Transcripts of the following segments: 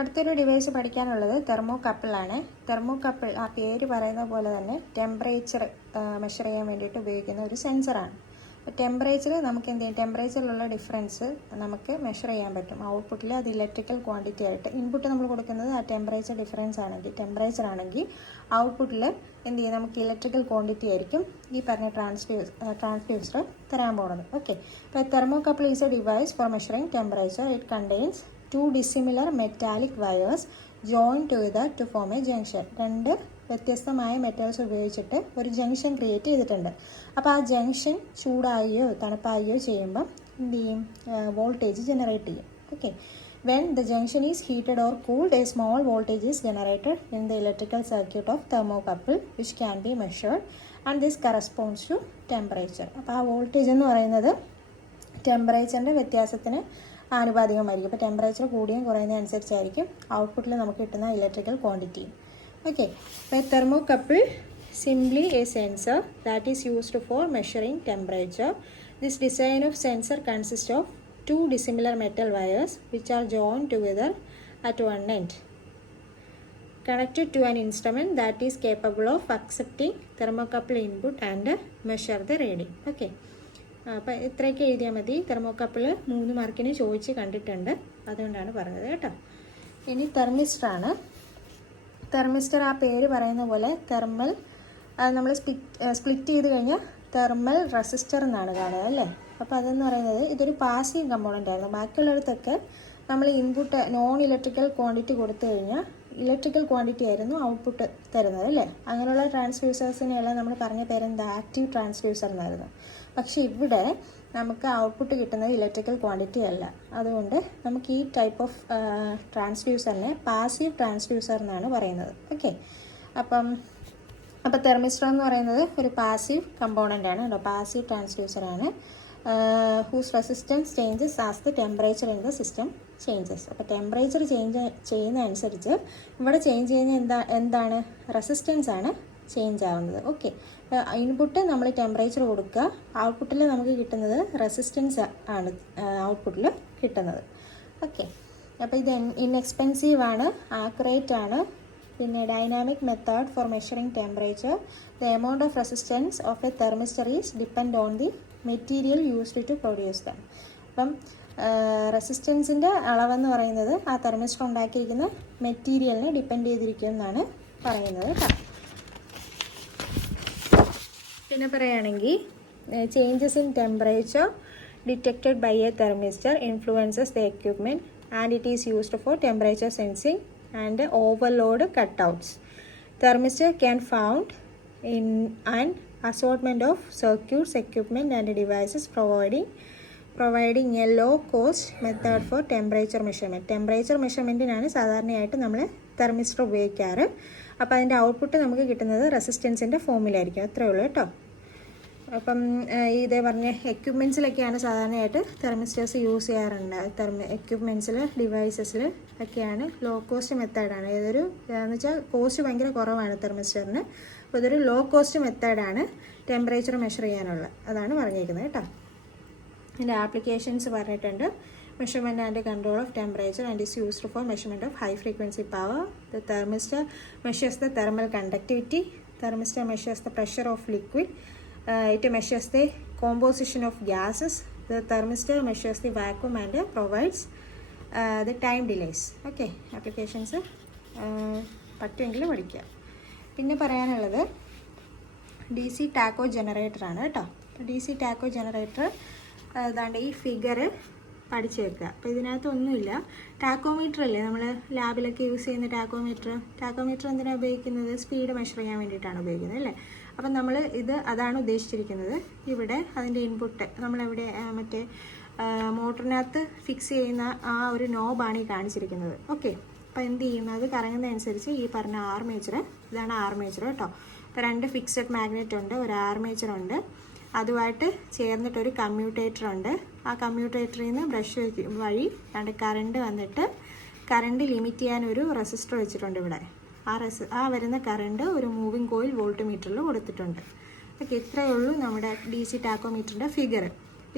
അടുത്തൊരു ഡിവൈസ് പഠിക്കാനുള്ളത് തെർമോകപ്പിളാണ്. തെർമോകപ്പിൾ ആ പേര് പറയുന്ന പോലെ തന്നെ ടെമ്പറേച്ചർ മെഷർ ചെയ്യാൻ വേണ്ടിയിട്ട് ഉപയോഗിക്കുന്ന ഒരു സെൻസറാണ്. അപ്പോൾ ടെമ്പറേച്ചർ നമുക്ക് എന്ത് ചെയ്യും, ടെമ്പറേച്ചറിലുള്ള ഡിഫറൻസ് നമുക്ക് മെഷർ ചെയ്യാൻ പറ്റും. ഔട്ട്പുട്ടിൽ അത് ഇലക്ട്രിക്കൽ ക്വാണ്ടിറ്റി ആയിട്ട് ഇൻപുട്ട് നമ്മൾ കൊടുക്കുന്നത് ആ ടെമ്പറേച്ചർ ഡിഫറൻസ് ആണെങ്കിൽ, ടെമ്പറേച്ചർ ആണെങ്കിൽ ഔട്ട്പുട്ടിൽ എന്ത് ചെയ്യും, നമുക്ക് ഇലക്ട്രിക്കൽ ക്വാണ്ടിറ്റി ആയിരിക്കും ഈ പറഞ്ഞ ട്രാൻസ്ഡ്യൂസർ തരാൻ പോകുന്നത്. ഓക്കെ, അപ്പോൾ thermocouple is A device for measuring temperature. It contains two dissimilar metallic wires joined together to form a junction. രണ്ട് വ്യത്യസ്തമായ മെറ്റൽസ് ഉപയോഗിച്ചിട്ട് ഒരു ജംഗ്ഷൻ ക്രിയേറ്റ് ചെയ്തിട്ടുണ്ട്. അപ്പോൾ ആ ജംഗ്ഷൻ ചൂടാകുകയോ തണുപ്പാകുകയോ ചെയ്യുമ്പം എന്ത് ചെയ്യും, വോൾട്ടേജ് ജനറേറ്റ് ചെയ്യും. Okay, when the junction is heated or cooled, a small voltage is generated in the electrical circuit of thermocouple which can be measured and this corresponds to temperature. അപ്പോൾ ആ voltage എന്ന് പറയുന്നത് ടെമ്പറേച്ചറിൻ്റെ വ്യത്യാസത്തിന് ആനുപാതികമായിരിക്കും. അപ്പോൾ temperature കൂടിയും കുറയുന്നതനുസരിച്ചായിരിക്കും ഔട്ട്പുട്ടിൽ നമുക്ക് കിട്ടുന്ന ഇലക്ട്രിക്കൽ ക്വാണ്ടിറ്റി. ഓക്കെ, അപ്പോൾ thermocouple simply A sensor that is used four measuring temperature. This design of sensor consist of two dissimilar metal wires which are joined together at one end, connected to an instrument that is capable of accepting thermocouple input and measure the reading. Okay, അപ്പോൾ ഇത്രയൊക്കെ എഴുതിയാൽ മതി. Thermocouple 3 മാർക്കിന് ചോദിച്ച് കണ്ടിട്ടുണ്ട്, അതുകൊണ്ടാണ് പറഞ്ഞത് കേട്ടോ. ഇനി തെർമിസ്റ്ററാണ്. തെർമിസ്റ്റർ ആ പേര് പറയുന്ന പോലെ തെർമൽ, നമ്മൾ സ്പ്ലിറ്റ് ചെയ്ത് കഴിഞ്ഞാൽ തെർമൽ റെസിസ്റ്റർ എന്നാണ് കാണുക അല്ലേ. അപ്പോൾ അതെന്ന് പറയുന്നത് ഇതൊരു പാസീവ് കമ്പോണൻ്റ് ആയിരുന്നു. ബാക്കിയുള്ളിടത്തൊക്കെ നമ്മൾ ഇൻപുട്ട് നോൺ ഇലക്ട്രിക്കൽ ക്വാണ്ടിറ്റി കൊടുത്തു കഴിഞ്ഞാൽ ഇലക്ട്രിക്കൽ ക്വാണ്ടിറ്റി ആയിരുന്നു ഔട്ട്പുട്ട് തരുന്നത് അല്ലേ. അങ്ങനെയുള്ള ട്രാൻസ്ഡ്യൂസേഴ്സിനെല്ലാം നമ്മൾ പറഞ്ഞ പേരെന്താ, ആക്റ്റീവ് ട്രാൻസ്ഡ്യൂസർ എന്നായിരുന്നു. പക്ഷേ ഇവിടെ നമുക്ക് ഔട്ട്പുട്ട് കിട്ടുന്നത് ഇലക്ട്രിക്കൽ ക്വാണ്ടിറ്റി അല്ല. അതുകൊണ്ട് നമുക്ക് ഈ ടൈപ്പ് ഓഫ് ട്രാൻസ്ഡ്യൂസറിനെ പാസീവ് ട്രാൻസ്ഡ്യൂസർ എന്നാണ് പറയുന്നത്. ഓക്കെ, അപ്പോൾ തെർമിസ്റ്റർ എന്ന് പറയുന്നത് ഒരു പാസീവ് കമ്പോണൻ്റ് ആണ് കേട്ടോ, പാസീവ് ട്രാൻസ്ഡ്യൂസറാണ്. Whose resistance changes as the temperature in the system changes. അപ്പോൾ ടെമ്പറേച്ചർ ചേഞ്ച് ചെയ്യുന്നതനുസരിച്ച് ഇവിടെ ചേഞ്ച് ചെയ്യുന്ന എന്താണ്, റെസിസ്റ്റൻസ് ആണ് ചേഞ്ച് ആവുന്നത്. ഓക്കെ, ഇൻപുട്ട് നമ്മൾ ടെമ്പറേച്ചർ കൊടുക്കുക, ഔട്ട്പുട്ടിൽ നമുക്ക് കിട്ടുന്നത് റെസിസ്റ്റൻസ് ആണ് ഔട്ട്പുട്ടിൽ കിട്ടുന്നത്. ഓക്കെ, അപ്പോൾ ഇത് ഇൻഎക്സ്പെൻസീവ് ആണ്, ആക്യുറേറ്റ് ആണ്. പിന്നെ dynamic method for measuring temperature. The amount of resistance of a thermistor is depend on the material used to produce them. അപ്പം റെസിസ്റ്റൻസിൻ്റെ അളവെന്ന് പറയുന്നത് ആ തെർമിസ്റ്റർ ഉണ്ടാക്കിയിരിക്കുന്ന മെറ്റീരിയലിനെ ഡിപ്പെൻഡ് ചെയ്തിരിക്കും എന്നാണ് പറയുന്നത് കേട്ടോ. പിന്നെ പറയുകയാണെങ്കിൽ changes in temperature detected by a thermistor influences the equipment and it is used for temperature sensing and overload cutouts. Thermistor can found in an assortment of circuits, equipment and devices providing a low cost method for temperature measurement. Temperature മെഷർമെൻറ്റിനാണ് സാധാരണയായിട്ട് നമ്മൾ thermistor ഉപയോഗിക്കാറ്. അപ്പോൾ അതിൻ്റെ output നമുക്ക് കിട്ടുന്നത് റെസിസ്റ്റൻസിൻ്റെ ഫോമിലായിരിക്കും. അത്രേ ഉള്ളൂ കേട്ടോ. അപ്പം ഇതേ പറഞ്ഞ എക്യുപ്മെൻറ്റ്സിലൊക്കെയാണ് സാധാരണയായിട്ട് തെർമിസ്റ്റേഴ്സ് യൂസ് ചെയ്യാറുണ്ട്. എക്യുപ്മെൻറ്റ്സിൽ ഡിവൈസസിൽ ഒക്കെയാണ് ലോ കോസ്റ്റ് മെത്തേഡാണ്. ഏതൊരു എന്ന് വെച്ചാൽ കോസ്റ്റ് ഭയങ്കര കുറവാണ് തെർമിസ്റ്ററിന്. അപ്പോൾ ഇതൊരു ലോ കോസ്റ്റ് മെത്തേഡാണ് ടെമ്പറേച്ചർ മെഷർ ചെയ്യാനുള്ള, അതാണ് പറഞ്ഞിരിക്കുന്നത് കേട്ടോ. ഇതിൻ്റെ ആപ്ലിക്കേഷൻസ് പറഞ്ഞിട്ടുണ്ട്. Measurement and control of temperature and is used for measurement of high frequency power. The thermistor measures the thermal conductivity. Thermistor measures the pressure of liquid. It measures the composition of gases. The thermistor measures the vacuum and provides the time delays. Okay, applications പറ്റുമെങ്കിൽ പഠിക്കുക. പിന്നെ പറയാനുള്ളത് DC taco generator ആണ് കേട്ടോ. DC taco generator അതാണ്ട് ഈ figure പഠിച്ചു വെക്കുക. അപ്പോൾ ഇതിനകത്തൊന്നുമില്ല. ടാക്കോമീറ്റർ അല്ലേ നമ്മൾ ലാബിലൊക്കെ യൂസ് ചെയ്യുന്ന ടാക്കോമീറ്റർ എന്തിനാണ് ഉപയോഗിക്കുന്നത്, സ്പീഡ് മെഷർ ചെയ്യാൻ വേണ്ടിയിട്ടാണ് ഉപയോഗിക്കുന്നത് അല്ലേ. അപ്പം നമ്മൾ അതാണ് ഉദ്ദേശിച്ചിരിക്കുന്നത്. ഇവിടെ അതിൻ്റെ ഇൻപുട്ട് നമ്മളെവിടെ മറ്റേ മോട്ടറിനകത്ത് ഫിക്സ് ചെയ്യുന്ന ആ ഒരു നോബാണ് ഈ കാണിച്ചിരിക്കുന്നത്. ഓക്കെ, അപ്പോൾ എന്ത് ചെയ്യും, അത് കറങ്ങുന്നതനുസരിച്ച് ഈ പറഞ്ഞ ആർമേച്ചർ, ഇതാണ് ആർമേച്ചർ കേട്ടോ. അപ്പോൾ 2 ഫിക്സഡ് മാഗ്നറ്റ് ഉണ്ട്, ഒരു ആർമേച്ചർ ഉണ്ട്, അതുമായിട്ട് ചേർന്നിട്ടൊരു കമ്മ്യൂട്ടേറ്റർ ഉണ്ട്. ആ കമ്മ്യൂട്ടേറ്ററിൽ നിന്ന് ബ്രഷ് വഴി കറണ്ട് വന്നിട്ട് കറണ്ട് ലിമിറ്റ് ചെയ്യാൻ ഒരു റെസിസ്റ്റർ വെച്ചിട്ടുണ്ട് ഇവിടെ. ആ വരുന്ന കറണ്ട് ഒരു മൂവിങ് കോയിൽ വോൾട്ട് മീറ്ററിൽ കൊടുത്തിട്ടുണ്ട്. ഓക്കെ, ഇത്രയേ ഉള്ളൂ നമ്മുടെ DC ടാക്കോമീറ്ററിൻ്റെ ഫിഗർ.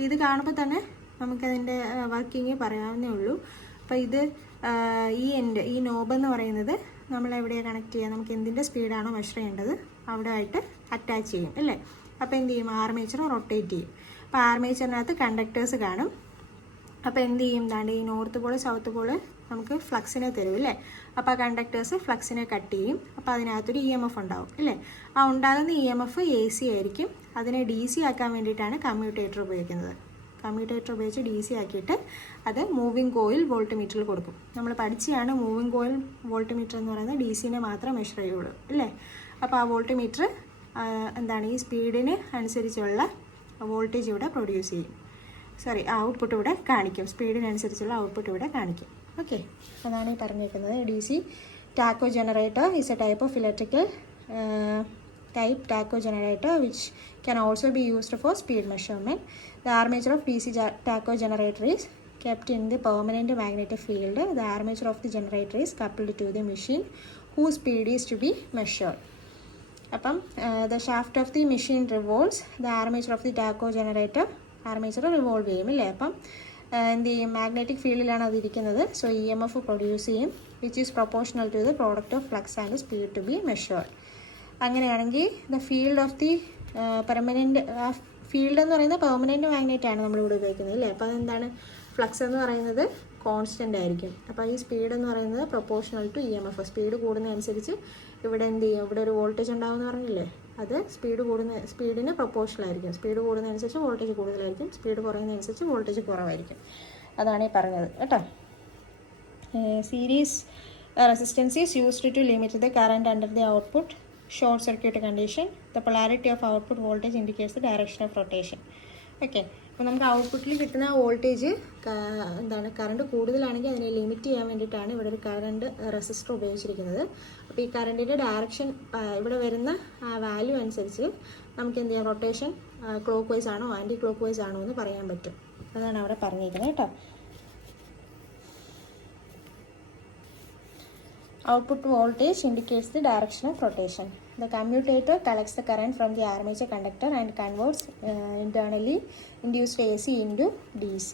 ഇത് കാണുമ്പോൾ തന്നെ നമുക്കതിൻ്റെ വർക്കിങ് പറയാവുന്നേ ഉള്ളൂ. അപ്പോൾ ഇത് ഈ നോബ് എന്ന് പറയുന്നത് നമ്മൾ എവിടെയാണ് കണക്ട് ചെയ്യുക, നമുക്ക് എന്തിൻ്റെ സ്പീഡാണോ മെഷർ ചെയ്യേണ്ടത് അവിടെ ആയിട്ട് അറ്റാച്ച് ചെയ്യും അല്ലേ. അപ്പോൾ എന്ത് ചെയ്യും, ആർമേച്ചർ റൊട്ടേറ്റ് ചെയ്യും. അപ്പോൾ ആർമേച്ചറിനകത്ത് കണ്ടക്ടേഴ്സ് കാണും. അപ്പോൾ എന്ത് ചെയ്യും, ദാണ്ട് ഈ നോർത്ത് പോൾ സൗത്ത് പോൾ നമുക്ക് ഫ്ലക്സിനെ തരും അല്ലേ. അപ്പോൾ ആ കണ്ടക്ടേഴ്സ് ഫ്ലക്സിനെ കട്ട് ചെയ്യും. അപ്പോൾ അതിനകത്തൊരു EMF ഉണ്ടാവും അല്ലേ. ആ ഉണ്ടാകുന്ന EMF AC ആയിരിക്കും. അതിനെ DC ആക്കാൻ വേണ്ടിയിട്ടാണ് കമ്മ്യൂട്ടേറ്റർ ഉപയോഗിക്കുന്നത്. കമ്മ്യൂട്ടേറ്റർ ഉപയോഗിച്ച് DC ആക്കിയിട്ട് അത് മൂവിങ് കോയിൽ വോൾട്ട്മീറ്ററിൽ കൊടുക്കും. നമ്മൾ പഠിച്ചാണ് മൂവിങ് കോയിൽ വോൾട്ട്മീറ്റർ എന്ന് പറയുന്നത് DCനെ മാത്രം മെഷർ ചെയ്യുള്ളൂ അല്ലേ. അപ്പോൾ ആ വോൾട്ട്മീറ്റർ എന്താണ് ഈ സ്പീഡിന് അനുസരിച്ചുള്ള വോൾട്ടേജ് ഇവിടെ പ്രൊഡ്യൂസ് ചെയ്യും. ഔട്ട്പുട്ട് ഇവിടെ കാണിക്കും. സ്പീഡിനനുസരിച്ചുള്ള ഔട്ട്പുട്ട് ഇവിടെ കാണിക്കും. ഓക്കെ, അതാണ് ഈ പറഞ്ഞേക്കുന്നത്. DC taco generator is A type of electrical type tacho generator which can also be used for speed measurement. The armature of DC tacho generator is kept in the permanent magnetic field. The armature of the generator is coupled to the machine whose speed is to be measured. അപ്പം the shaft of the machine revolves. The armature of the tacho generator armature revolve ചെയ്യും അല്ലേ. അപ്പം എന്ത് ചെയ്യും, magnetic ഫീൽഡിലാണ് അതിരിക്കുന്നത്. So EMF produce ചെയ്യും which is proportional to the product of flux and speed to be measured. അങ്ങനെയാണെങ്കിൽ the field of the permanent, field എന്ന് പറയുന്നത് പെർമനൻറ്റ് മാഗ്നറ്റ് ആണ് നമ്മളിവിടെ ഉപയോഗിക്കുന്നത് അല്ലേ. അപ്പോൾ അതെന്താണ്, ഫ്ലക്സ് എന്ന് പറയുന്നത് കോൺസ്റ്റൻ്റ് ആയിരിക്കും. അപ്പോൾ ഈ സ്പീഡ് എന്ന് പറയുന്നത് പ്രൊപ്പോർഷണൽ ടു EMF. സ്പീഡ് കൂടുന്നതനുസരിച്ച് ഇവിടെ എന്ത് ചെയ്യും, ഇവിടെ ഒരു വോൾട്ടേജ് ഉണ്ടാകുമെന്ന് പറഞ്ഞില്ലേ, അത് സ്പീഡിന് പ്രൊപ്പോർഷണൽ ആയിരിക്കും. സ്പീഡ് കൂടുന്നതനുസരിച്ച് വോൾട്ടേജ് കൂടുതലായിരിക്കും, സ്പീഡ് കുറയുന്നതനുസരിച്ച് വോൾട്ടേജ് കുറവായിരിക്കും. അതാണ് ഈ പറഞ്ഞത് കേട്ടോ. Series resistance is used to limit the current under the output short circuit condition. The polarity of output voltage indicates the direction of rotation. Okay, അപ്പോൾ നമുക്ക് ഔട്ട്പുട്ടിൽ കിട്ടുന്ന വോൾട്ടേജ് കറണ്ട് കൂടുതലാണെങ്കിൽ അതിനെ ലിമിറ്റ് ചെയ്യാൻ വേണ്ടിയിട്ടാണ് ഇവിടെ ഒരു കറണ്ട് റെസിസ്റ്റർ ഉപയോഗിച്ചിരിക്കുന്നത്. അപ്പോൾ ഈ കറണ്ടിൻ്റെ ഡയറക്ഷൻ ഇവിടെ വരുന്ന വാല്യൂ അനുസരിച്ച് നമുക്ക് എന്ത് ചെയ്യാം, റൊട്ടേഷൻ ക്ലോക്ക് വൈസ് ആണോ ആൻറ്റി ക്ലോക്ക് വൈസ് ആണോ എന്ന് പറയാൻ പറ്റും. അതാണ് അവിടെ പറഞ്ഞിരിക്കുന്നത് കേട്ടോ. Output voltage indicates the direction of rotation. The commutator collects the current from the armature conductor and converts internally induced AC into DC,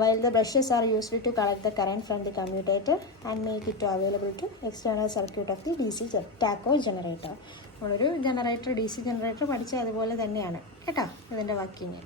while the brushes are used to collect the current from the commutator and make it available to external circuit of the DC tacho generator. ഒരു generator DC generator പഠിച്ച അതുപോലെ തന്നെയാണ് കേട്ടോ ഇതിൻ്റെ working.